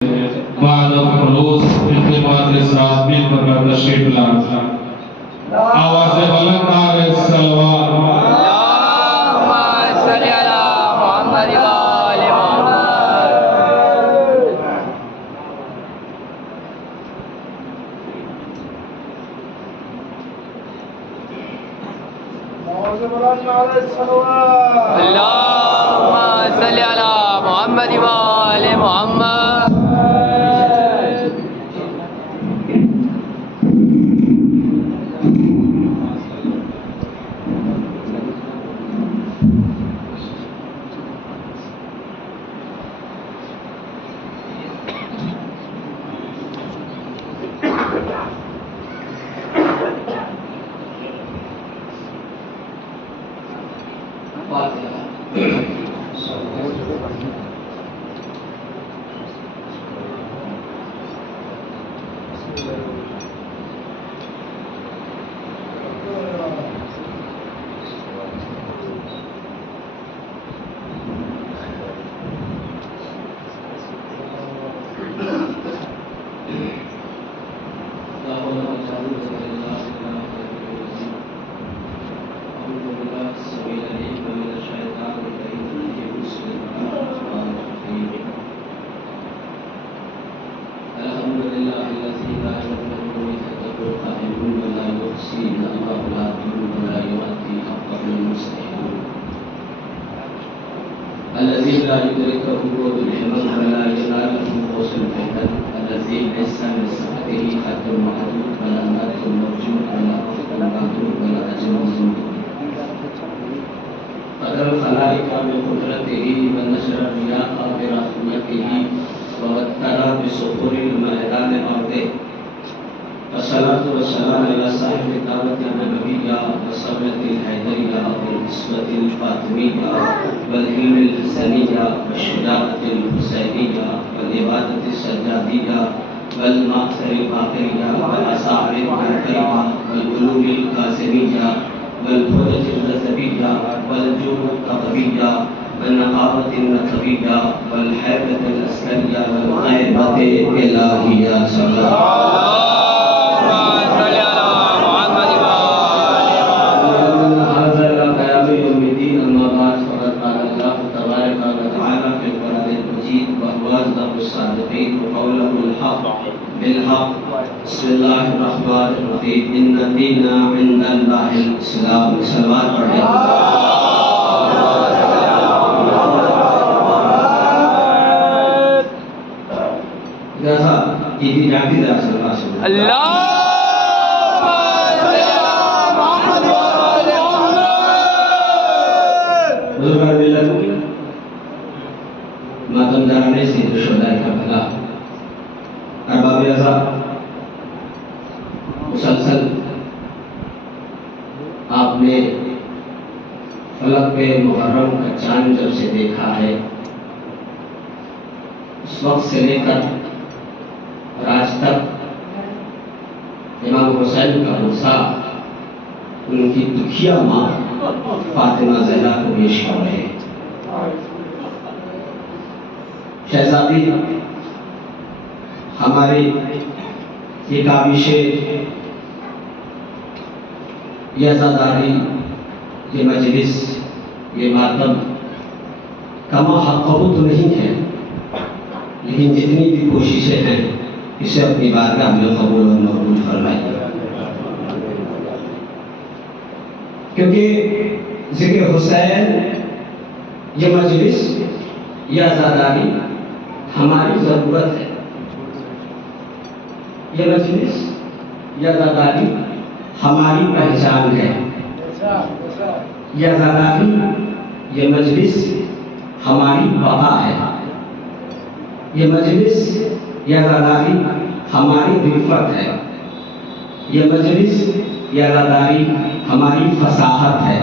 بعد خلوص التماس اسرافیل پر تشریف لانا آواز بلند نعرہ صلوات اللہم صلی علی محمد و آل محمد آواز بلند نعرہ صلوات اللہم صلی علی محمد و آل محمد الذي لا يدركه نور الحمل ولا يناله غوث الفتن الذي ليس من صفته خد محدود ولا مد موجود ولا افق محدود ولا اجر ممدود قدر الخلائق بقدرته ونشر الرياح برحمته ووتر بسخور الميدان ارضه والصلاة والسلام على صاحب الدعوة النبوية وصبرة الحيدرية والقسوة الفاطمية والهلم الحسنية والشجاعة الحسينية والإبادة السجادية والمعصر الباقرية والأساعر العنقرية والقلوب القاسمية والفرج الغزبية والجود القطبية والنقابة النقبية والحيبة الأسكرية والغيبة الإلهية صلى الله بالحق بسم الله الرحمن الرحيم إن الدين عند الله الإسلام صلوات پڑھیں جیسا جیدی جاتی ذرا صلوات اللہ بزرگان ملت ماتم جانے سے شہداء کا بھلا ارباب رضا مسلسل آپ نے فلک پہ محرم کا چاند جب سے دیکھا ہے اس وقت سے لے کر اور آج تک امام حسین کا غصہ ان کی دکھیا ماں فاطمہ زہرا کو پیش کر رہے ہیں شہزادی ہماری یہ کاوش یہ عزاداری یہ مجلس یہ ماتم کما حقہ تو نہیں ہے لیکن جتنی بھی کوششیں ہیں اسے اپنی بارگاہ میں قبول و مقبول فرمائیے کیونکہ ذکر حسین یہ مجلس یہ عزاداری ہماری ضرورت ہے یہ مجلس یہ عزاداری ہماری پہچان ہے یہ عزاداری یہ مجلس ہماری بقا ہے یہ مجلس یہ عزاداری ہماری رفت ہے یہ مجلس یہ عزاداری ہماری فصاحت ہے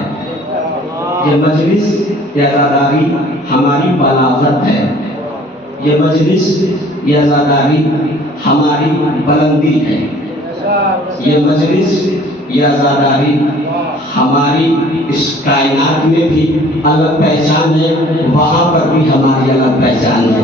یہ مجلس یہ عزاداری ہماری بلاغت ہے یہ مجلس یہ عزاداری ہماری بلندی ہے یہ مجلس یہ عزاداری ہماری اس کائنات میں بھی الگ پہچان ہے وہاں پر بھی ہماری الگ پہچان ہے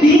3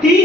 3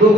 2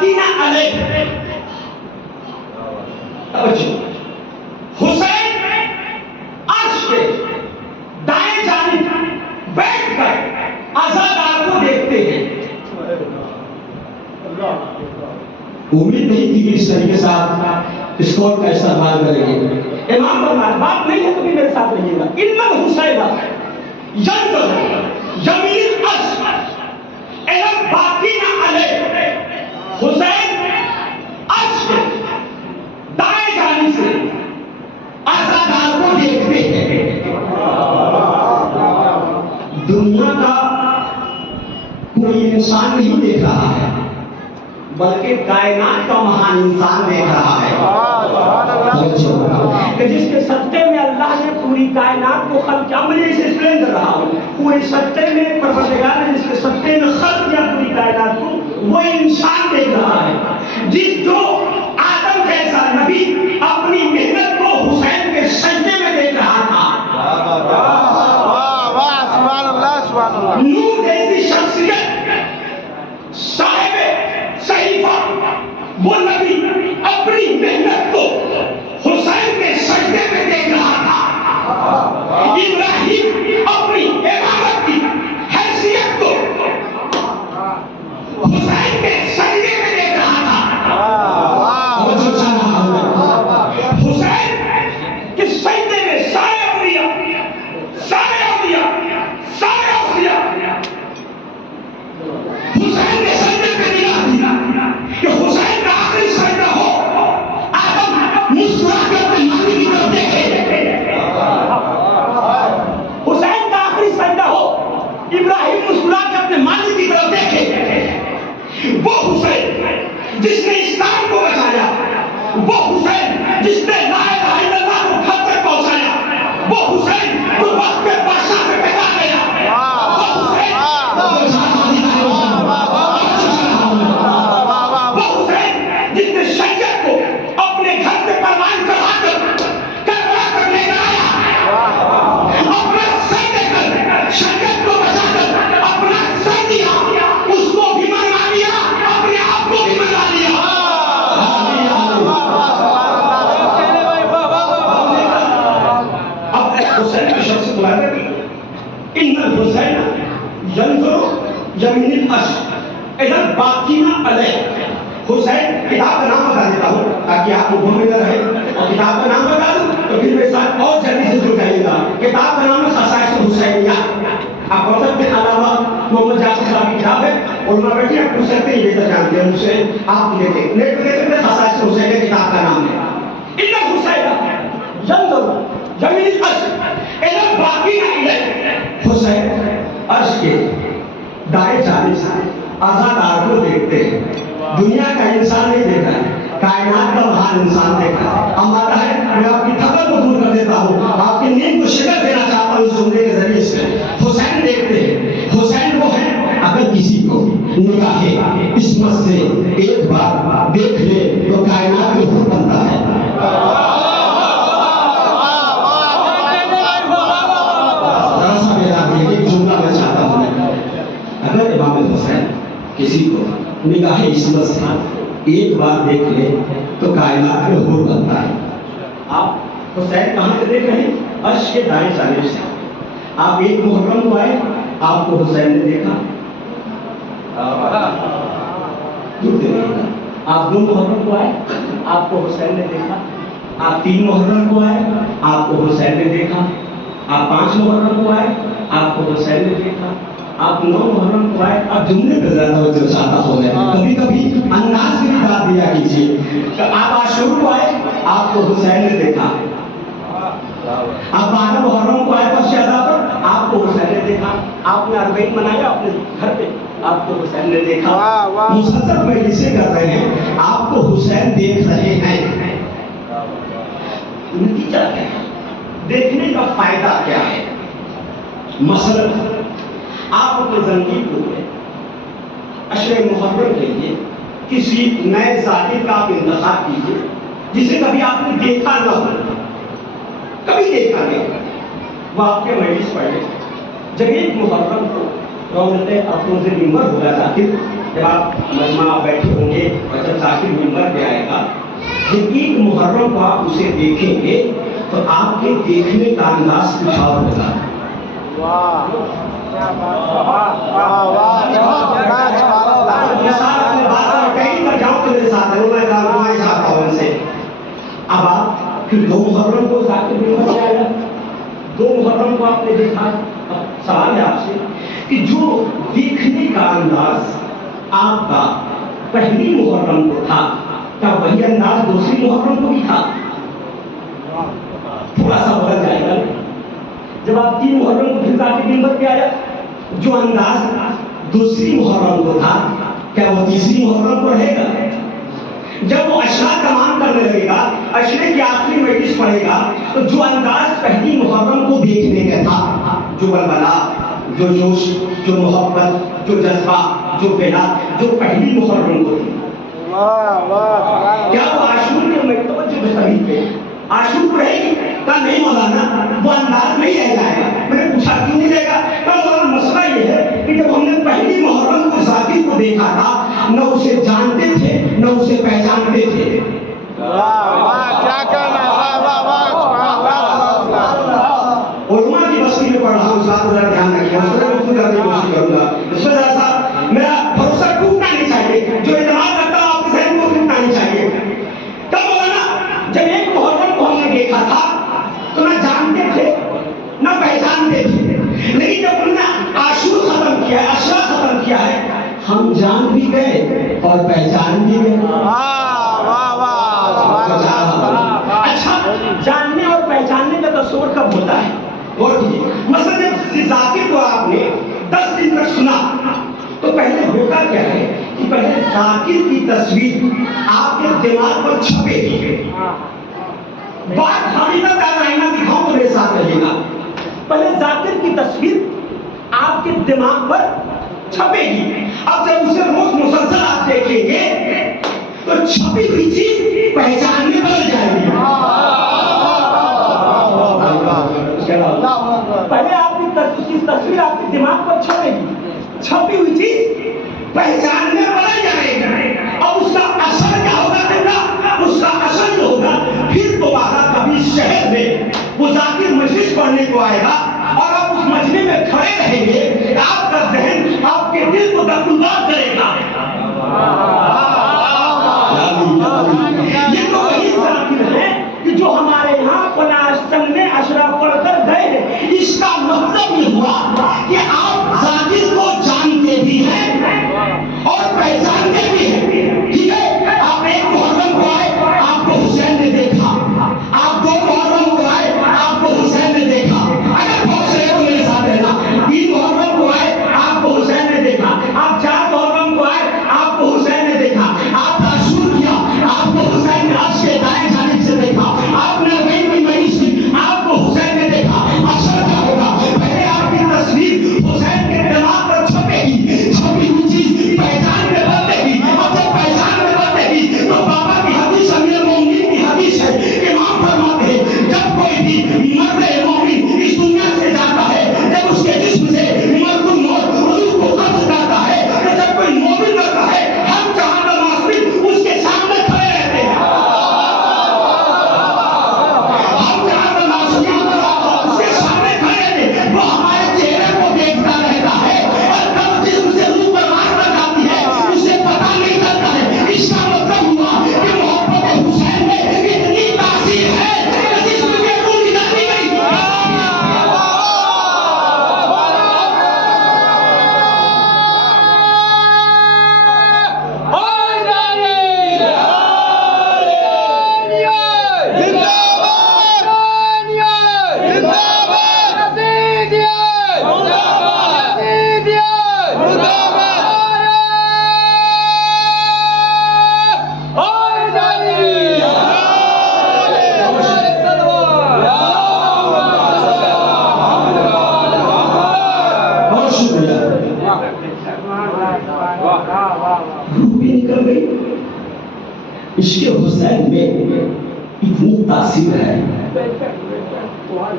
باقینا علیہ، توجہ، حسین عرش کے دائیں جانب بیٹھ کر عزادار کو دیکھتے ہیں. امید نہیں تھی کہ اس طریقے سے آپ اس قول کا استعمال کریں گے. امام فرماتے بات نہیں ہے، کبھی میرے ساتھ رہیے گا. ان الحسین ینظر یمین العرش الی الباقین علیہ، حسین عرش کے دائیں جانب سے عزادار کو دیکھتے ہیں. دنیا کا کوئی انسان نہیں دیکھ رہا ہے، بلکہ کائنات کا مہان انسان دیکھ رہا ہے کہ جس کے صدقے میں اللہ نے پوری کائنات کو خلق کیا. مجھے اسے ایکسپلین کر رہا ہوں. پورے صدقے میں پروردگار نے جس کے صدقے میں خلق کیا پوری کائنات کو، وہ انسان دیکھ رہا ہے. جس جو آدم جیسا نبی اپنی محنت کو حسین کے سجدے میں دیکھ رہا تھا، نور جیسی شخصیت صاحب صحیفہ، وہ نبی اپنی محنت کو حسین کے سجدے میں دیکھ رہا تھا. ابراہیم اپنی عبادت کی حیثیت کو حسین کے سجدے میں دیکھ رہا تھا. حسین کے سجدے میں سارے اولیاء حسین کے سجدے پہ دیا کہ حسین کا آخری سجدہ ہو. آدم مسکرا کر اپنے مالک کی طرف دیکھے. حسین کا آخری سجدہ ہو، ابراہیم مسکرا کے اپنے مالک کی طرف دیکھے. وہ حسین جس نے اسلام کو بچایا، وہ حسین جس نے لا الہ الا اللہ کو گھر تک پہنچایا، وہ حسین جو وقت پہ بادشاہ پہ ٹکا گیا، وہ حسین جس نے شریعت کو اپنے گھر سے پروان چڑھا کر کربلا تک لے کر آیا، اپنا سر دے کر شریعت کو بچا کر اپنا سر دیا، اس کو بھی منوا لیا، اپنے آپ کو بھی منوا لیا. اب حسین کی شخص کو لانے کی ان الحسین ینظر یمین العرش الی الباقین علیہ. حسین کتاب کا نام بتا دیتا ہوں تاکہ آپ کو گم نہ رہے، اور کتاب کا نام بتا دوں تو پھر میرے ساتھ اور جلدی سے جڑ جائیے گا. کتاب کا نام ہے خصائص حسینیہ. آپ پڑھ سکتے ہیں، علامہ محمد جعفر صاحب کی کتاب ہے، علماء بیٹھے آپ پوچھ سکتے ہیں، یہ تو جانتے ہیں مجھ سے، آپ بھی دیکھیں نیٹ پہ دیکھ سکتے ہیں. خصائص حسینیہ کتاب کا نام ہے. ان الحسین ینظر یمین العرش الی الباقین علیہ، حسین عرش کے دائیں جانب سے عزادار کو دیکھتے ہیں. دنیا کا انسان نہیں دیکھا ہے، کائنات کا مہان انسان دیکھا ہے. ہمارا ہے، میں آپ کی تھکن کو دور کر دیتا ہوں، آپ کی نیند کو شکل دینا چاہتا ہوں اس جملے کے ذریعے سے. حسین دیکھتے ہیں. حسین وہ ہے اگر کسی کو نگاہ عصمت سے ایک بار دیکھ لے تو کائنات کے حور بنتا ہے. ذرا سا میرا ایک جملہ میں چاہتا ہوں، اگر امام حسین کسی کو نگاہ عصمت سے ایک بار دیکھ لے تو کائنات میں حور بنتا ہے. آپ حسین کہاں سے دیکھ رہے ہیں؟ عرش کے دائیں جانب سے. آپ ایک محرم کو آئے، آپ کو حسین نے دیکھا. آپ 2 محرم کو آئے، آپ کو حسین نے دیکھا. آپ 3 محرم کو آئے، آپ کو حسین نے دیکھا. آپ 5 محرم کو آئے، آپ کو حسین نے دیکھا. آپ 9 محرم کو آئے. آپ جملے پہ ذرا توجہ چاہتا ہو گئے، کبھی کبھی انداز بھی بتا دیا کیجیے. آپ عاشور کو آئے، آپ کو حسین نے دیکھا. آپ 12 محرم کو آئے فرش ادا پر، آپ کو حسین نے دیکھا. آپ نے اربعین منایا اپنے گھر پہ، آپ کو حسین نے دیکھا. مسلسل مجلسیں کر رہے ہیں، آپ کو حسین دیکھ رہے ہیں. نتیجہ کیا ہے؟ دیکھنے کا فائدہ کیا ہے؟ مثلا آپ اپنے زندگی کو عشر محرم کے لیے کسی نئے ذاکر کا آپ انتخاب کیجیے جسے کبھی آپ نے دیکھا نہ ہو، کبھی دیکھا نہیں. وہ آپ کے مجلس پڑھے. جب 1 محرم کو رونق افروز ممبر ہوگا ذاکر، جب آپ مجمع بیٹھے ہوں گے اور جب ذاکر منبر پہ آئے گا، جب عید محرم کو آپ اسے دیکھیں گے تو آپ کے دیکھنے کا انداز کچھ اور ہوگا. مثال اپنے بات میں کہیں پر جاؤں تو میرے ساتھ میں دعائیں چاہتا ہوں ان سے. اب آپ پھر 2 محرم کو ذاکر منبر پہ آئے گا، 2 محرم کو آپ نے دیکھا. اب سوال ہے آپ سے کہ جو دیکھنے کا انداز آپ کا پہلی محرم کو تھا، کیا وہی انداز دوسری محرم کو بھی تھا؟ تھوڑا سا بدل جائے گا. جب آپ 3 محرم کو پھر ذاکر منبر پہ آیا، جو انداز دوسری محرم کو تھا کیا وہ تیسری محرم کو رہے گا؟ جب وہ اشرا تمام کرنے لگے گا، اشرے کی آخری مجلس پڑھے گا، تو جو انداز پہلی محرم کو دیکھنے کا تھا، جو بلبلا، جو جوش، جو محبت، جو جذبہ، جو بلا، جو پہلی محرم کو تھی، کیا وہ عاشور کے توجہ بہترین پہ عاشور رہے گی؟ کہا نہیں مولانا، وہ انداز نہیں رہ جائے گا. میں نے پوچھا کیوں نہیں رہے گا؟ کہا مولانا مسئلہ یہ ہے کہ جب ہم نے پہلی محرم کو ذاکر کو دیکھا تھا، نہ اسے جانتے تھے نہ اسے پہچانتے تھے. کیا کہنا ہے؟ علماء کی بستی میں پڑھ رہا ہوں، ساتھ ذرا دھیان رکھیں، مسئلہ گفتگو کرنے کی کوشش کروں گا. اس میں ذرا سا میرا بھروسہ ٹوٹنا نہیں چاہیے، جو اعتماد کرتا ہوں آپ کے ذہن کو ٹوٹنا نہیں چاہیے. تب مولانا جب 1 محرم کو ہم نے دیکھا تھا تو نہ جانتے تھے نہ پہچانتے تھے، لیکن جب ہم نے عاشور ختم کیا ہے، اشرا ختم کیا ہے، ہم جان بھی گئے اور پہچان بھی گئے. اچھا، جاننے اور پہچاننے کا تصور کب ہوتا ہے؟ اور مثلا جب ذاکر کو آپ نے 10 دن تک سنا تو پہلے ہوتا کیا ہے کہ پہلے ذاکر کی تصویر آپ کے دماغ پر چھپے گی. بات حقیقت آئینہ دکھاؤں تو میرے ساتھ رہے گا. پہلے ذاکر کی تصویر آپ کے دماغ پر چھپے گی. اب جب اسے روز مسلسل آپ دیکھیں گے تو چھپی ہوئی چیز پہچان میں بدل جائے گی. پہلے آپ کی تصویر آپ کے دماغ پر چھپے گی، چھپی ہوئی چیز پہچان میں بدل جائے گی. اور اس کا اثر کیا ہوگا؟ اس کا اثر جو ہوگا، پھر دوبارہ کبھی شہر میں وہ ذاکر مجلس پڑھنے کو آئے گا اور آپ اس مجلس میں کھڑے رہیں گے، آپ کا ذہن آپ کے دل کو دردار کرے گا. یہ تو وہی ذاکر ہے کہ جو ہمارے یہاں پناستن میں اشرا پڑھ کر گئے ہیں. اس کا مطلب یہ ہوا کہ آپ ذاکر کو جانتے بھی ہیں اور پہچانتے بھی ہیں. ٹھیک ہے، آپ 1 محرم کو آئے، آپ کو حسین نے دیکھا. آپ 2 محرم کو آئے، آپ کو حسین نے دیکھا. اگر بہت سے تو میرے ساتھ رہنا. 3 محرم کو آئے، آپ کو حسین نے دیکھا. آپ 4 محرم کو آئے، آپ کو حسین نے دیکھا. آپ عاشور کیا، آپ کو حسین نے عرش کے دائیں جانب سے دیکھا. آپ نے غیب کی مجلس کی، آپ کو حسین نے دیکھا. اثر کیا ہوگا؟ پہلے آپ کی تصویر حسین کے دماغ پر چھپے گی، چھپی ہوئی چیز پہچان میں بدلے گی. اور جب پہچان میں بدلے گی تو بابا کی حدیث، امیر المومنین کی حدیث ہے، امام فرماتے ہیں جب کوئی بھی مرد مومن اس دنیا سے جاتا ہے، جب اس کے جسم سے مرد الموت حضور کو قبض کرتا ہے، تو جب کوئی مومن کرتا ہے، ہم جہاں نمازی اس کے سامنے کھڑے رہتے ہیں. ہم جہاں نمازی اس کے سامنے کھڑے رہتے ہیں. وہ ہمارے چہرے کو دیکھتا رہتا ہے اور کب جسم سے روح پر مار لگ جاتی ہے اسے پتا نہیں چلتا ہے. اس کا مطلب ہوا کہ محبت حسین میں اتنی تاثیر ہے کہ جسم کے روح نکلتی گئی. بہت شکریہ. روح بھی نکل گئی. عشق حسین میں اتنی تاثیر ہے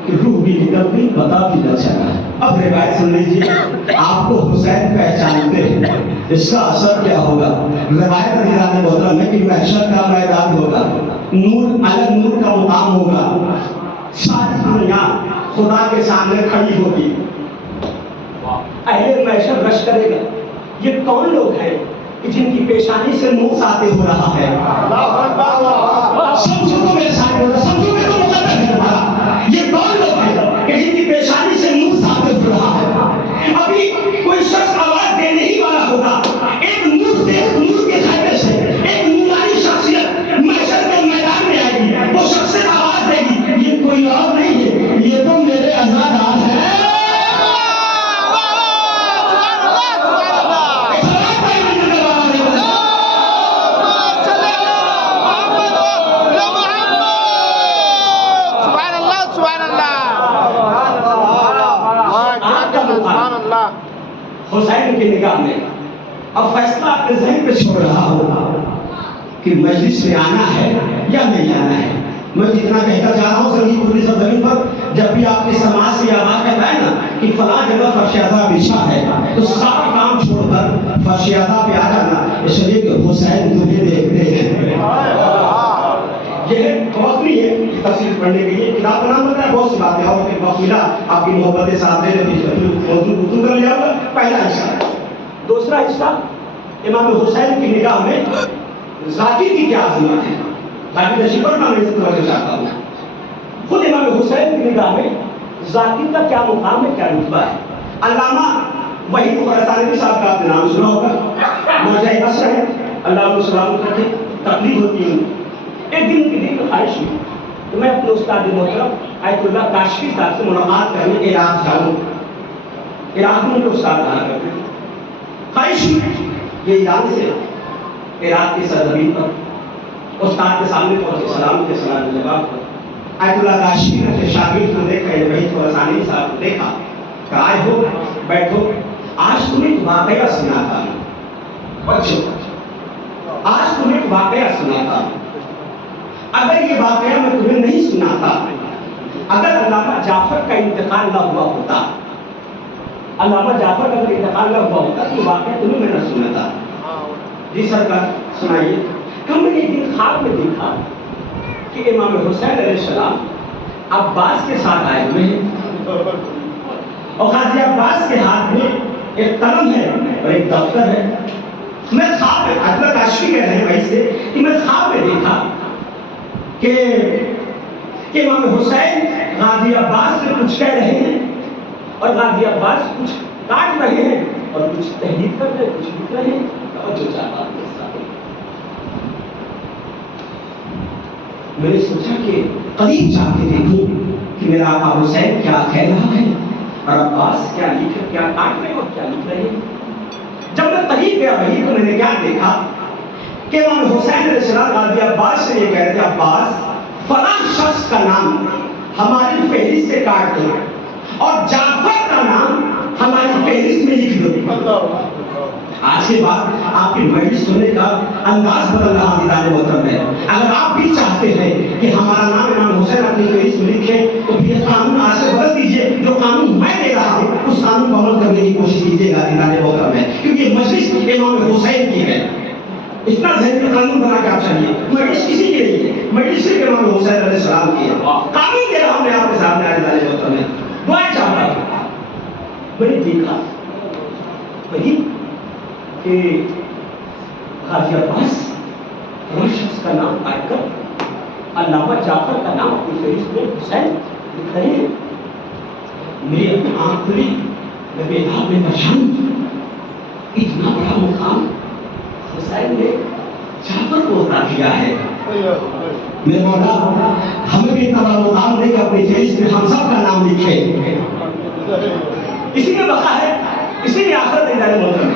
کہ روح بھی نکل گئی پتا بھی نہ چلا۔ اب روایت سن لیجیے، آپ کو حسین پہچانتے ہیں، اس کا اثر کیا ہوگا؟ روایت عزیزان محترم ہے کہ محشر کا میدان ہوگا، نور الگ نور کا مقام ہوگا، ساری دنیا خدا کے سامنے کھڑی ہوگی، اہل محشر رش کرے گا، یہ کون لوگ ہیں کہ جن کی پیشانی سے نور ساطع ہو رہا ہے؟ سمجھو تو میرے ساتھ بول رہا، سمجھو کہ تو مقدر ہے تمہارا، یہ کون لوگ ہیں کہ جن کی پیشانی سے نور ساطع ہو رہا ہے؟ ابھی کوئی شخص آواز دینے ہی والا ہوگا، ایک نور سے، نور کے خیمے سے ایک نورانی شخصیت محشر کے میدان میں آئے گی، وہ شخصیت آواز دے گی، یہ کوئی اور نہیں ہے، یہ تو میرے آزاد ہیں۔ حسین کی نگاہ میں اب فیصلہ اپنے ذہن پہ چھوڑ رہا ہوں کہ مجلس میں آنا ہے یا نہیں آنا ہے۔ میں جتنا کہتا جا رہا ہوں زمین پوری زمین پر، جب بھی آپ کی سماج سے آواز کہتا ہے نا کہ فلاں جگہ فرش اعضا بچھا ہے، تو سارا کام چھوڑ کر فرش اعضا پہ آ جانا، اس لیے کہ حسین تمہیں دیکھتے ہیں۔ یہ وقت نہیں ہے تفسیر پڑھنے کے لیے، کتاب کا نام بتا ہے، بہت سی باتیں اور پھر وقت ملا آپ کی محبت ساتھ دے موضوع ختم کر لیا ہوگا۔ پہلا حصہ۔ دوسرا حصہ امام حسین کی نگاہ میں ذاتی کی کیا عظمت ہے، باقی نشیب پر میں سے توجہ چاہتا ہوں۔ خود امام حسین کی نگاہ میں ذاتی کا کیا مقام ہے، کیا رتبہ ہے۔ علامہ وحید خراسانی صاحب کا آپ نے نام سنا ہوگا، موجہ عصر ہے، اللہ علیہ السلام کی تقلید ہوتی ہے۔ ایک دن کی دن خواہش ہوئی کہ میں اپنے استاد محترم آیت اللہ کاشفی صاحب سے ملاقات کرنے عراق جاؤں۔ عراق میں استاد رہا کرتے تھے، خواہش ہوئی یہ ایران سے عراق کی سرزمین پر استاد کے سامنے پہنچے، سلام کے سلام جواب پر آیت اللہ کاشفی نے اپنے شاگرد کو دیکھا، وحید خراسانی صاحب کو دیکھا کہ آئے ہو، بیٹھو، آج تمہیں ایک واقعہ سناتا ہوں بچوں، آج تمہیں ایک واقعہ سناتا ہوں، اگر یہ واقعہ میں تمہیں نہیں سناتا، اگر علامہ جعفر کا انتقال نہ ہوا ہوتا، علامہ جعفر کا اگر انتقال نہ ہوا ہوتا تو واقعہ تمہیں میں نہ سناتا۔ جی سرکار سنائیے۔ کہ میں نے ایک دن خواب میں دیکھا کہ امام حسین علیہ السلام عباس کے ساتھ آئے ہوئے ہیں، اور قاضی عباس کے ہاتھ میں ایک قلم ہے اور ایک دفتر ہے۔ میں خواب میں حضرت کاشفی کہہ رہے ہیں بھائی سے کہ میں خواب میں دیکھا کہ امام حسین غازی عباس سے کچھ کہہ رہے ہیں اور غازی عباس کچھ کاٹ رہے ہیں اور کچھ تحریر کر رہے ہیں، کچھ لکھ رہے ہیں۔ توجہ چاہتا ہوں میں نے سوچا کہ قریب جا کے دیکھوں کہ میرا آقا حسین کیا کہہ رہا ہے اور عباس کیا لکھ، کیا کاٹ رہے ہیں اور کیا لکھ رہے ہیں۔ جب میں قریب گیا وہی تو میں نے کیا دیکھا کہ امام حسین علیہ السلام غازی عباس سے یہ کہتے ہیں، عباس فلاں شخص کا نام ہماری فہرست سے کاٹ دو اور جعفر کا نام ہماری فہرست میں لکھ دو۔ آج کے بعد آپ کی مجلس سننے کا انداز بدل رہا عزیزان محترم ہے۔ اگر آپ بھی چاہتے ہیں کہ ہمارا نام امام حسین اپنی فہرست میں لکھے تو پھر قانون آج سے بدل دیجیے، جو قانون میں دے رہا ہوں اس قانون کو عمل کرنے کی کوشش کیجیے گا عزیزان محترم ہے، کیونکہ مجلس امام حسین کی ہے۔ اتنا ذہن میں قانون بنا کے آپ چاہیے، مجلس کسی کی نہیں ہے، مجلس صرف امام حسین علیہ السلام کی ہے۔ قانون دے رہا ہوں میں آپ کے سامنے عزیزان محترم ہے، دعائیں چاہتا ہوں۔ میں نے دیکھا وہی کہ غازی عباس فلاں شخص کا نام کاٹ کر علامہ جعفر کا نام اپنی فہرست میں حسین لکھ رہے ہیں۔ میری اپنی آنکھ کھلی، میں بیدار میں پریشان، اتنا بڑا مقام حسین نے جعفر کو عطا کیا ہے۔ میرے مولا ہمیں بھی اتنا بڑا مقام دے کہ اپنی فہرست میں ہم سب کا نام لکھے، اسی میں بقا ہے، اسی میں آخرت ہے عزیزان محترم،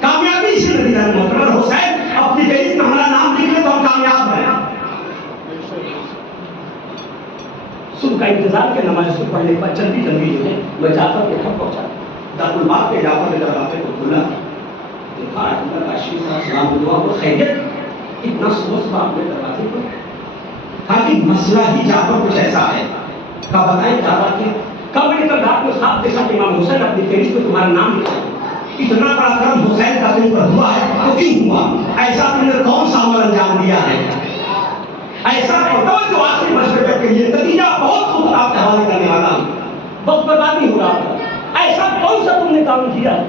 کامیابی اسی میں عزیزان محترم۔ اور حسین اپنی فہرست میں ہمارا نام لکھ لے تو ہم کامیاب ہیں۔ صبح کا انتظار کیا، نماز صبح پڑھنے کے بعد جلدی جلدی جو ہے میں جعفر کے گھر پہنچا، دار الباغ کے جعفر کے دروازے کو کھولا، دیکھا اللہ کاشفی صاحب سلام دعا کو خیریت، اتنا صبح صبح اپنے دروازے پر، کہا کہ مسئلہ ہی جعفر کچھ ایسا ہے کہا بتائیں کیا بات ہے؟ کہا میں نے کل رات میں خواب دیکھا کہ امام حسین اپنی فہرست میں تمہارا نام لکھا ہے، اتنا بڑا کرم حسین کا تم پر ہوا ہے تو کیوں ہوا؟ ایسا تم نے کون سا عمل انجام دیا ہے؟ ایسا جو آخری مشورے کے لیے نتیجہ بہت خوب آپ کے حوالے کرنے والا ہوں، وقت برباد نہیں ہو رہا، ایسا کون سا تم نے کام کیا ہے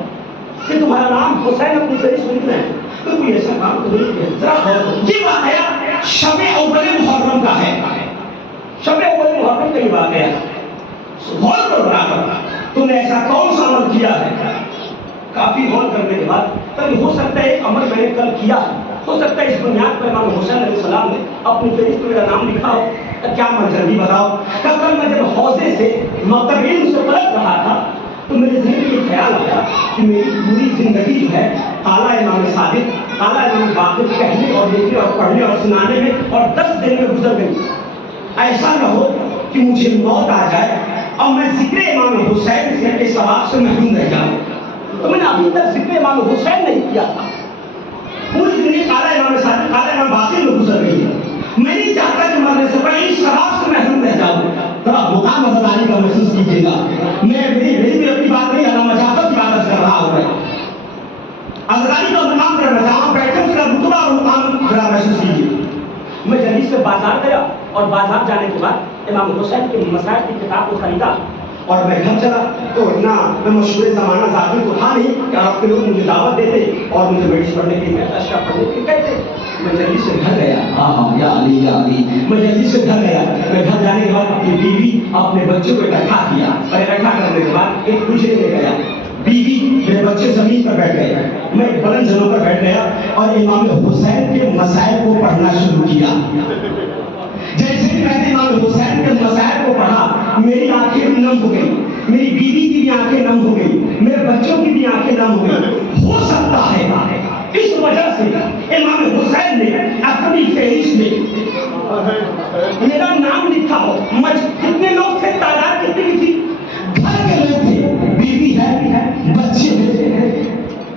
کہ تمہارا نام حسین اپنی فہرست میں لکھنا ہے؟ تو کوئی ایسا کام تو نہیں کیا۔ ذرا غور کرو، یہ واقعہ شب اول محرم کا ہے، شب اول محرم کا یہ واقعہ ہے، غور کرو برابر، تم نے ایسا کون سا عمل کیا ہے؟ کافی غور کرنے کے بعد کبھی ہو سکتا ہے ایک عمل میں نے کل کیا ہے، ہو سکتا ہے اس بنیاد پر امام حسین علیہ السلام نے اپنی فہرست میں میرا نام لکھا ہو، کیا منظر بھی بتاؤ۔ کل میں جب حوضے سے مکتب علم سے پلٹ رہا تھا تو میرے ذہن میں یہ خیال آیا کہ میری پوری زندگی جو ہے اعلیٰ امام صادق، اعلیٰ امام باقر کہنے اور لکھنے اور پڑھنے اور سنانے میں اور 10 دن میں گزر گئی، ایسا نہ ہو کہ مجھے موت آ جائے اور میں ذکر امام حسین کے ثواب سے محروم رہ جاؤں۔ تو میں نے ابھی تک ذکر امام حسین نہیں کیا تھا، پوری زندگی اعلیٰ امام صادق، اعلیٰ امام باقر میں گزر گئی ہے، میں نہیں چاہتا کہ مرنے سے پہلے اس ثواب سے محروم رہ جاؤں۔ ذرا مقام عزداری کا محسوس کیجیے گا، میں اپنی بات نہیں علامہ جعفر کی بات کر رہا ہوں، میں عزداری کا مقام کر رہا جہاں بیٹھے اس کا رتبہ اور مقام ذرا محسوس کیجیے۔ میں جلدی سے بازار گیا اور بازار جانے کے بعد امام حسین کے مسائل کی کتاب کو خریدا اور میں گھر چلا تو اتنا میں مشہور زمانہ ذاکر تو تھا نہیں کہ آپ کے لوگ مجھے دعوت دیتے اور مجھے میڈس پڑھنے کے لیے اشرا پڑھنے کے لیے کہتے۔ میں جلدی سے گھر گیا، یا علی یا علی، میں جلدی سے گھر گیا، میں گھر جانے کے بعد اپنی بیوی اپنے بچوں کو اکٹھا کیا اور اکٹھا کرنے کے بعد ایک پوچھنے میں گیا، بیوی میرے بچے زمین پر بیٹھ گئے، میں ایک بلند جگہ پر بیٹھ گیا اور امام حسین کے مسائل کو پڑھنا شروع کیا۔ جیسے ہی میں نے امام حسین کے مسائل کو پڑھا میری آنکھیں نم ہو گئی، میری بیوی کی بھی آنکھیں نم ہو گئی، میرے بچوں کی بھی آنکھیں نم ہو گئی۔ ہو سکتا ہے اس وجہ سے امام حسین نے اپنی فہرست میں میرا نام لکھا ہو۔ کتنے لوگ تھے؟ تعداد کتنی تھی؟ گھر کے لوگ تھے، بیوی ہے، بچے ہیں،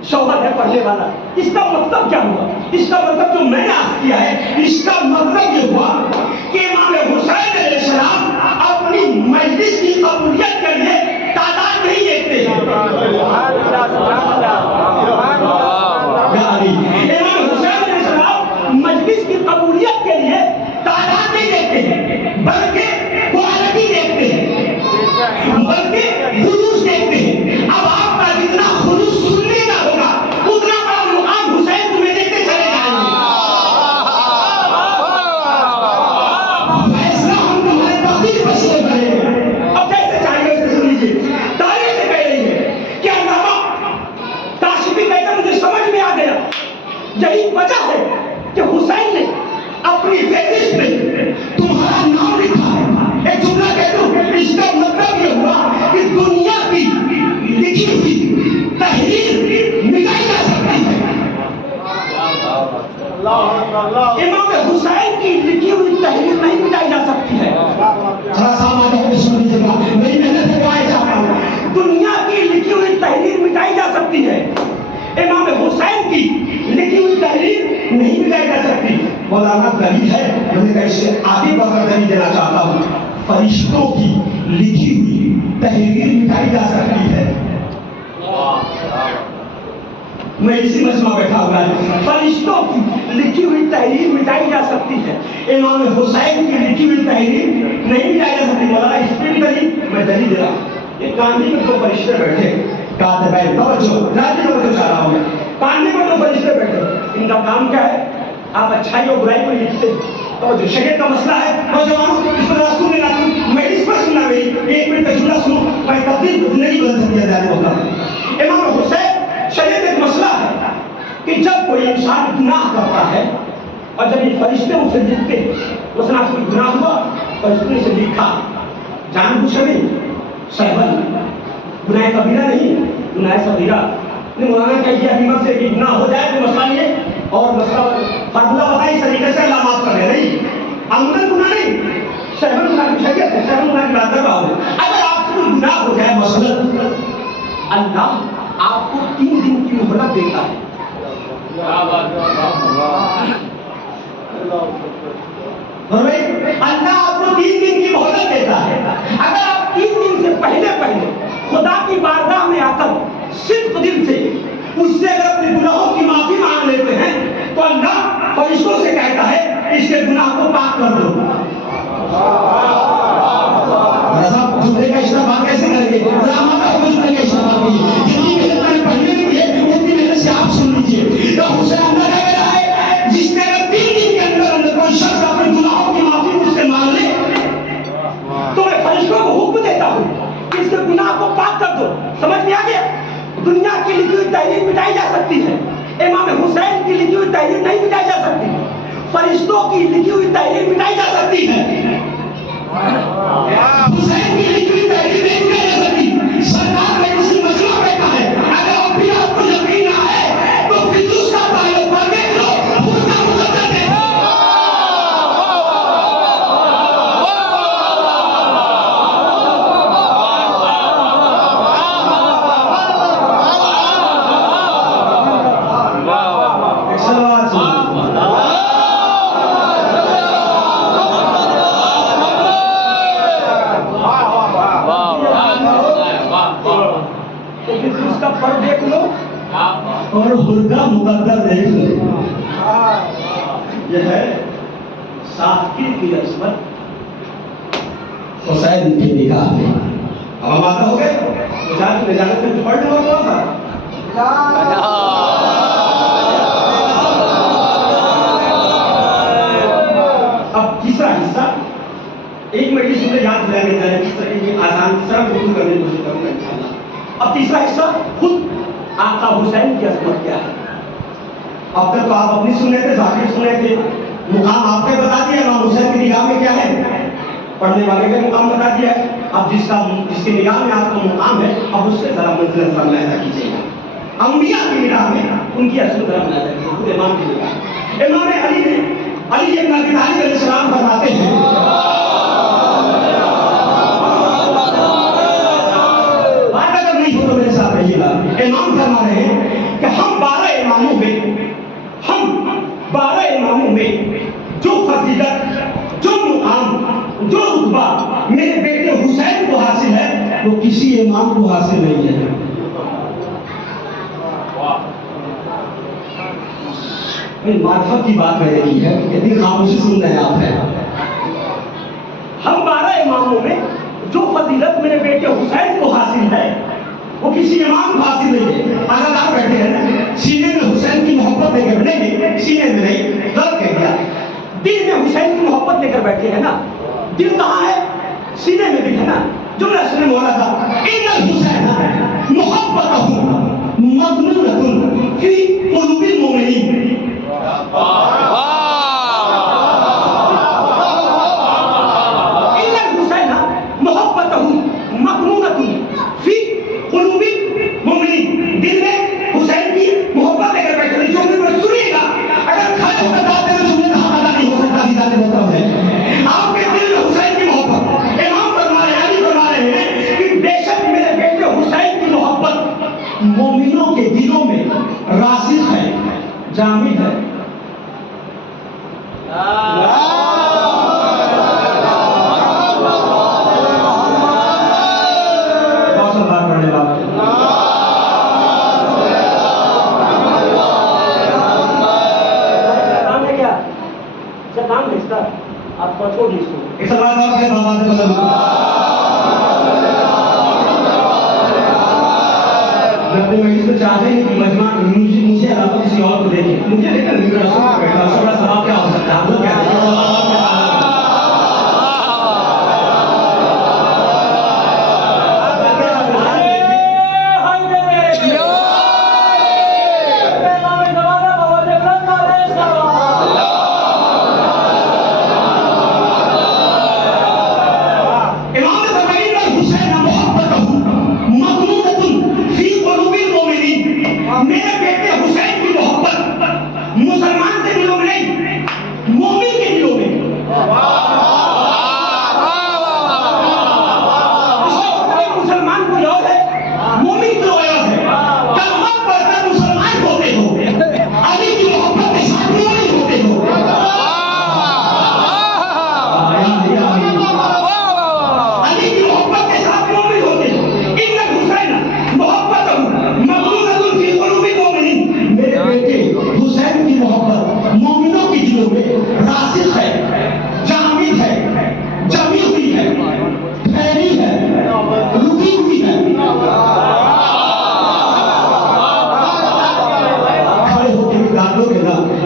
شوہر ہے پڑھنے والا۔ اس کا مطلب کیا ہوا؟ اس کا مطلب جو میں نے عرض کیا ہے، اس کا مطلب یہ ہوا کہ امام حسین علیہ السلام اپنی مجلس کی قبولیت کے لیے تعداد نہیں دیکھتے ہیں۔ امام حسین علیہ السلام مجلس کی قبولیت کے لیے تعداد نہیں دیکھتے ہیں بلکہ کوالٹی دیکھتے ہیں، بلکہ خلوص دیکھتے ہیں۔ اب آپ کا جتنا خلوص سننے کا ہوگا اتنا بڑا مقام حسین تمہیں دیتے چلے جائیں گے۔ فیصلہ ہم تمہارے تقدیر پر سے کریں گے۔ اب کیسے چاہیے اسے سن لیجیے، تاریخ سے کہہ رہی ہے کہ علامہ کاشفی کہتا ہے مجھے سمجھ میں آ گیا، یہی وجہ ہے کہ حسین نے اپنی فہرست میں تمہارا نام لکھا ہے۔ ایک جملہ کہہ دوں، اس کا مطلب یہ ہوا کہ دنیا کی لکھی ہوئی تحریر مٹائی جا سکتی ہے۔ امام حسین کی لکھی ہوئی تحریر نہیں مٹائی جا سکتی ہے۔ میری محنت سے پائے جاتا ہوں، دنیا کی لکھی ہوئی تحریر مٹائی جا سکتی ہے، امام حسین کی لکھی ہوئی تحریر نہیں مٹائی جا سکتی۔ مولانا دلیل ہے، میں نے اس سے آگے بڑھ کر دلیل دینا چاہتا ہوں، فرشتوں کی لکھی ہوئی تحریر مٹائی جا سکتی ہے۔ میں اسی مجمع بیٹھا ہوا ہے، فرشتوں کی لکھی ہوئی تحریر مٹائی جا سکتی ہے، امام حسین کی لکھی ہوئی تحریر نہیں مٹائی جا سکتی۔ مولانا اس پہ بھی دلیل میں دلیل دے رہا ہوں۔ ایک گاندھی میں دو فرشتے بیٹھے، کاتبین، توجہ چاہ رہا ہوں میں، کاندھی میں دو فرشتے بیٹھے، ان کا کام کیا ہے؟ آپ اچھائی اور برائی کو لکھتے ہیں۔ توجہ، شریعت کا مسئلہ ہے، نوجوانوں اس پر سن لینا، میں اس پر سننا میری ایک منٹ کا جملہ سنو، میں تبدیل نہیں بدل سکتی جانے ہوتا۔ امام حسین، شریعت ایک مسئلہ ہے کہ جب کوئی انسان گناہ کرتا ہے اور جب یہ فرشتے اسے لکھتے ہیں، مثلا کوئی گناہ ہوا، فرشتے نے اسے لکھا، جان بوجھ کر نہیں، سہبل، گناہ کبیرہ نہیں، گناہ صغیرہ۔ مولانا کہہ دیا کہ سے گناہ ہو جائے تو مسئلہ یہ اور مسئلہ فارمولہ بتائی اس طریقے سے اللہ معاف کر دے، نہیں، عمدن گناہ نہیں، سہبل گناہ کی شریعت ہے، سہبل گناہ کی بات کر رہا ہوں۔ اگر آپ سے کوئی گناہ ہو جائے مثلا، اللہ آپ کو 3 دن کی مہلت دیتا ہے۔ اللہ آپ کو 3 دن کی مہلت دیتا ہے. اگر آپ 3 دن سے پہلے خدا کی بارگاہ میں آ کر صدق دل سے اس سے اگر اپنے گناہوں کی معافی مانگ لیتے ہیں تو اللہ فرشتوں سے کہتا ہے اس کے گناہ کو پاک کر دو. صاحب جملے کا اشتباہ کیسے کریں گے؟ رحمت کا جملے کا اشتباہ کیجیے. جتنی محنت میں نے پڑھنے نہیں ہے اتنی محنت سے آپ سن لیجیے. تو حسین اللہ کہہ رہا ہے جس نے اگر 3 دن کے اندر کوئی شخص اپنے گناہوں کی معافی مجھ سے مانگ لے تو میں فرشتوں کو حکم دیتا ہوں کہ اس کے گناہ کو پاک کر دو. سمجھ میں آ گیا؟ دنیا کی لکھی ہوئی تحریر مٹائی جا سکتی ہے, امام حسین کی لکھی ہوئی تحریر نہیں مٹائی جا سکتی. فرشتوں کی لکھی ہوئی تحریر مٹائی جا سکتی ہے, حسین کی لکھی ہوئی تحریر نہیں مٹائی جا سکتی. سرکار نے اسی مسئلہ پہ کہا ہے اگر اب بھی آپ کو یقین نہ ہے تو فردوس کا تعلق پر دیکھ لو, خود کا مقدر دیکھ لو. اس کا پر دیکھ لو اور خود کا مقدر دیکھ لو. یہ ہے ساتھی کی عصمت حسین کے نکاح میں. اب ہم آتا ہو گئے تو جا کے نجات سے پڑھنے والا کون تھا؟ اب تیسرا حصہ ایک منٹ کی سمجھے یاد دلانے جائے اس طرح کی آسان سرم گفتگو کرنے کی کوشش کروں گا انشاءاللہ. اب تیسرا حصہ خود آقا حسین کی عظمت کیا ہے. اب تک تو آپ اپنی سن رہے تھے, ذاکر سن رہے تھے, مقام آپ نے بتا دیا امام حسین کی نگاہ میں کیا ہے, پڑھنے والے کا مقام بتا دیا. اب جس کی نگاہ میں آپ کا مقام ہے اب اس سے ذرا منزلت پر ملاحظہ کیجیے گا. انبیاء کی نگاہ میں ان کی عظمت ذرا ملاحظہ کیجیے. خود امام کی نگاہ, امام علی ابن ابی طالب علیہ السلام فرماتے ہیں بات اگر نہیں ہو تو میرے ساتھ رہیے گا. امام فرما رہے ہیں کہ ہم 12 اماموں میں جو فضیلت, جو مقام, جو رتبہ میرے بیٹے حسین کو حاصل ہے وہ کسی امام کو حاصل نہیں ہے. معرفت کی بات میں نے کی ہے, اتنی خاموشی سن رہے ہیں آپ ہیں. ہم 12 اماموں میں جو فضیلت میرے بیٹے حسین کو حاصل ہے وہ کسی امام کو حاصل نہیں ہے. اگر آپ بیٹھے ہیں نا سینے میں حسین کی محبت لے کر, نہیں سینے میں نہیں, غلط کہہ دیا, دل میں حسین کی محبت لے کر بیٹھے ہیں نا. دل کہاں ہے؟ سینے میں دل ہے نا. جملہ سنے مولا تھا ان الحسین محبتہ مضمونۃ فی قلوب المؤمنین. مومنوں کے دلوں میں راسخ ہے, جامد ہے. کام ہے اس کا, آپ پڑھو گے اس کو. ایک سوال اور ہے بابا سے بدل مجلس میں چاہتے ہیں کہ مجمع مجھے علاوہ کسی اور کو دیکھیں. مجھے لے کر بیٹھا اس بڑا سوال کیا ہو سکتا ہے؟ آپ لوگ کیا مسلمان کے دلوں میں نہیں,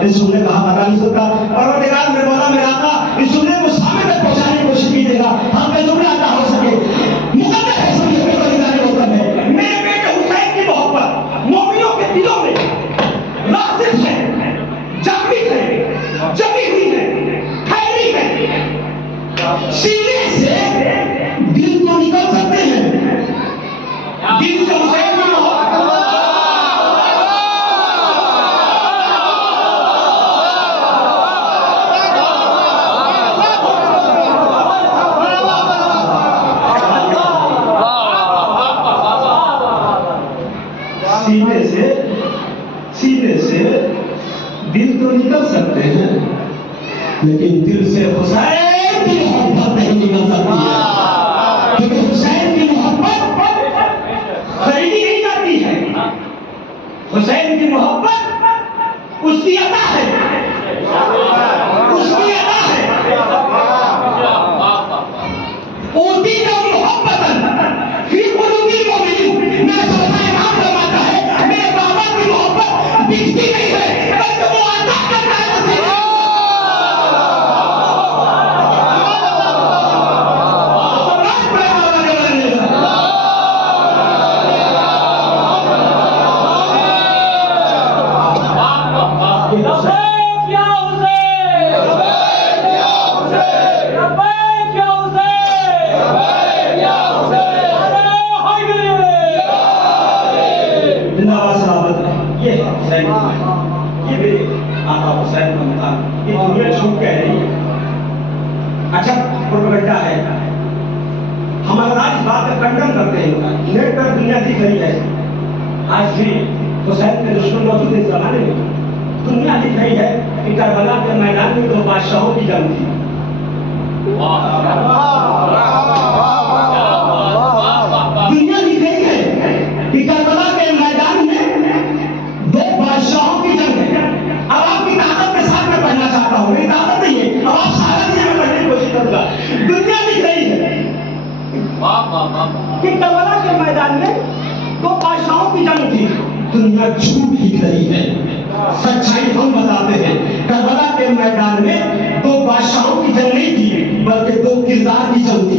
اس جملے کا حق ادا نہیں ہوتا. پروردگار میرے مولا میرے آقا اس جملے کو سامنے تک پہنچانے کی کوشش کیجیے گا. ہم کا جملہ ادا ہو سکے. مقدر ہے سب یہ پروردگار حکم ہے. میرے بیٹے حسین کی محبت مومنوں کے دلوں میں راسخ ہے, جاگی ہے, جمی ہوئی ہے, ٹھہری ہے. سینے سے دل تو نکل سکتے ہیں, دل سے حسین کی محبت سینے سے دل تو نکل سکتے ہیں, لیکن دل سے حسین کی محبت نہیں نکل سکتی ہے. کیونکہ حسین کی محبت خریدی نہیں جاتی ہے. حسین کی محبت اس کی عطا ہے, اس کی عطا ہے. اوتی کا محبت فی قلوب المؤمنین. میرا چوتھا امام فرماتا ہے میرے بابا کی محبت بکتی نہیں ہے بلکہ وہ عطا کرتا ہے. یہ میرے آقا حسین کا مقام. یہ دنیا جھوٹ کہہ رہی ہے, اچھا پروپیگنڈا ہے. ہم اگر آج بات کا کنڈم کرتے ہیں, نیٹ پر دنیا دکھ رہی ہے, آج بھی حسین کے دشمن موجود اس زمانے میں. دنیا دکھ رہی ہے کہ کربلا کے میدان میں دو بادشاہوں کی جنگ تھی. دنیا دکھ رہی ہے کہ کربلا کے میدان میں دو بادشاہوں کی جنگ ہے. اب آپ کی طاقت کے ساتھ میں پڑھنا چاہتا ہوں, میری طاقت نہیں ہے, اب آپ سارا دن میں پڑھنے کی کوشش کروں گا. دنیا دکھ رہی ہے کہ کربلا کے میدان میں دو بادشاہوں کی جنگ تھی. دنیا جھوٹ لکھ رہی ہے, سچائی ہم بتاتے ہیں. کربلا کے میدان میں دو بادشاہوں کی جنگ نہیں تھی بلکہ دو کردار کی جنگ تھی.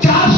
4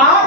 8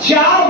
4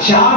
4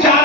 4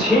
6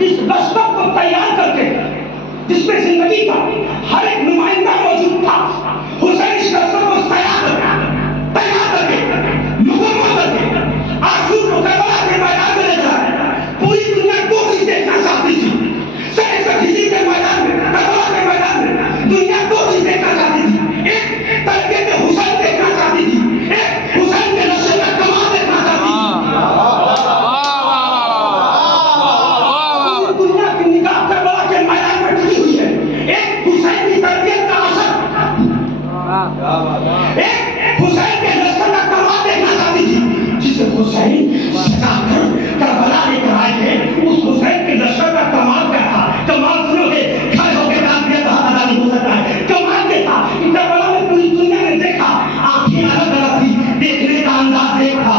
اس لشکر کو تیار کر کے جس میں زندگی کا ہر ایک نمائندہ موجود تھا، حسین اس لشکر کو تیار کر کے مکمل کر کے آنسو کو کربلا کے میدان میں لے جائے. پوری دنیا دو چیز دیکھنا چاہتی تھی، کسی کے میدان میں، کربلا کے میدان میں دنیا دو چیز دیکھنا چاہتی تھی. ایک تڑکے کے حسین دیکھنا چاہتی تھی، ایک حسین کے لشکر کا کمال دیکھنا چاہتی تھی. پوری دنیا کی نگاہ کربلا کے میدان میں ٹکی ہوئی ہے. ایک حسین کی تربیت کا اثر، ایک حسین کے لشکر کا کمال دیکھنا چاہتی تھی. جسے حسین سجا کر کربلا لے کر آئے تھے، اس حسین کے لشکر کا کمال کیا تھا؟ کمال سنو گے، کھڑے ہو کے نام دیا تھا، ادا نہیں ہو سکتا ہے. کمال کیا تھا کہ کربلا میں پوری دنیا نے دیکھا، آنکھیں الگ الگ تھی، دیکھنے کا انداز ایک تھا.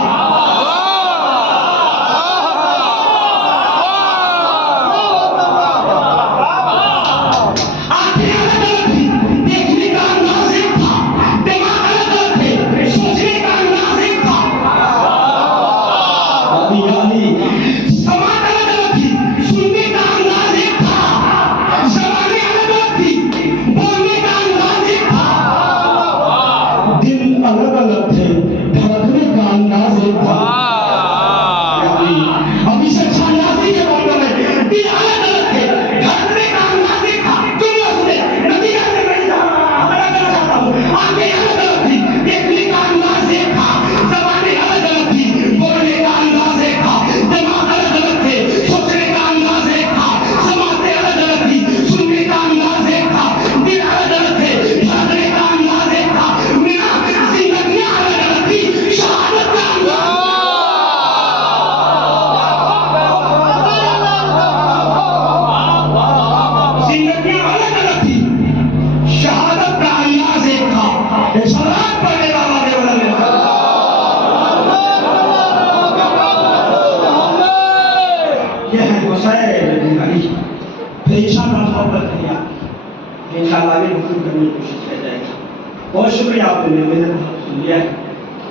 بہت شکریہ آپ نے میرے سن لیا ہے،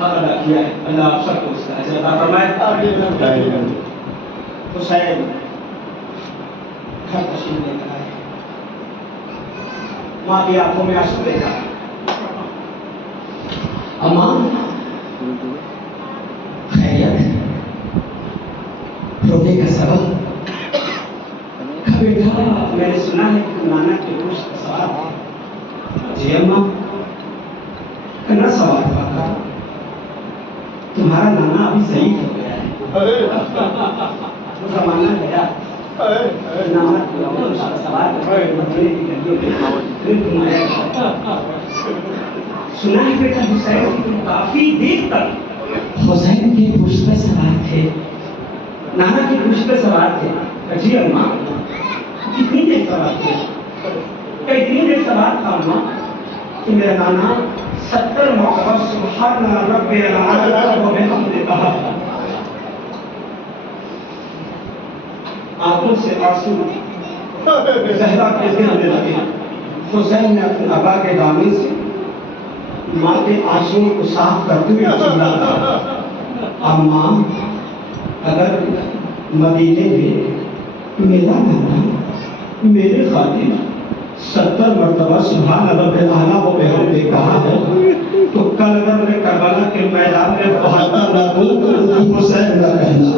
حق ادا کیا ہے. اللہ آپ سب کو اس کا اجر عطا فرمائے. حسین گھر تشریف لے کر آئے، ماں کی آنکھوں میں آنسو دیکھا. اماں خیریت؟ رونے کا سبب؟ بیٹا میں نے سنا ہے کہ نانا کے گوشت کا سوال ہے. جی اماں کرنا سوال ہوا، تمہارا نانا ابھی ضعیف ہو گیا ہے. وہ زمانہ گیا، نانا کو سوال مدینے کی گلیوں میں گھمایا گیا. سنا ہے بیٹا حسین کی کافی دیر تک حسین کے گوشت پہ سوار تھے، نانا کے گوشت پہ سوار تھے. جی اماں کتنی دیر سوار تھے؟ اتنی دیر سوار تھا اماں کہ میرا نانا 70 مرتبہ سبحان رب العالی و بحمدہ کہا. آنکھوں سے آنسو زہرا کے گرنے لگے. حسین نے اپنے ابا کے دامن سے ماں کے آنسوؤں کو صاف کرتے ہوئے چلا تھا. اماں اگر مدینے میں میرا نانا میرے خاطر 70 مرتبہ سبحان رب العالی و بحمدہ کہا ہے، تو کل اگر میں کربلا کے میدان میں 72 نہ دوں تو حسین نہ کہنا.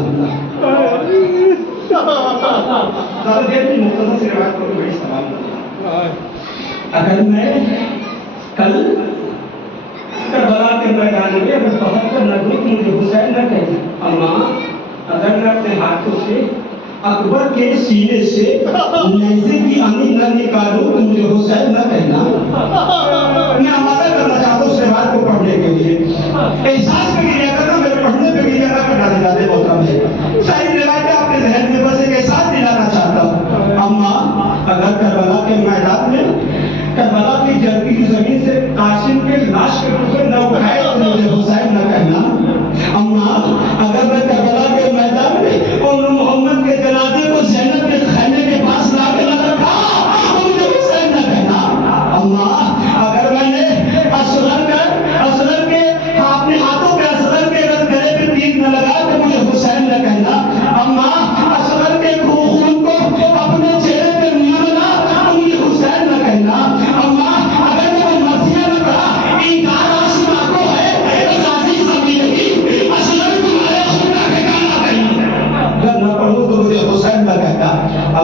دردیت کی مختصر سی روایت کو بڑی سوال کرتا، اگر میں کل کربلا کے میدان میں اگر 72 نہ دوں تو مجھے حسین نہ کہنا. اماں اگر میں اپنے ہاتھوں سے اکبر کے سینے سے نیزے کی آنی نہ نکالوں تو مجھے حسین نہ کہنا. میں ہمارا کرنا چاہتا ہوں اس روایت کو پڑھنے کے لیے. احساس میں گریا کرنا، میرے پڑھنے پہ گریا نہ کرنا دلانے محترم ہے. ساری روایتیں آپ کے ذہن میں بس ایک احساس دلانا چاہتا ہوں. اماں اگر کربلا کے میدان میں کربلا کی جلتی کی زمین سے قاسم کے لاش کے ٹکڑے نہ اٹھائے تو مجھے حسین نہ کہنا. اماں اگر میں کربلا کے میدان میں اور محمد کے جنازے کو زینب کے خیمے کے پاس لا کے نہ رکھا تو مجھے حسین نہ کہنا. اماں اگر میں نے اسلم کے اپنے ہاتھوں پہ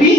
3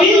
3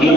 3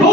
2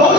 2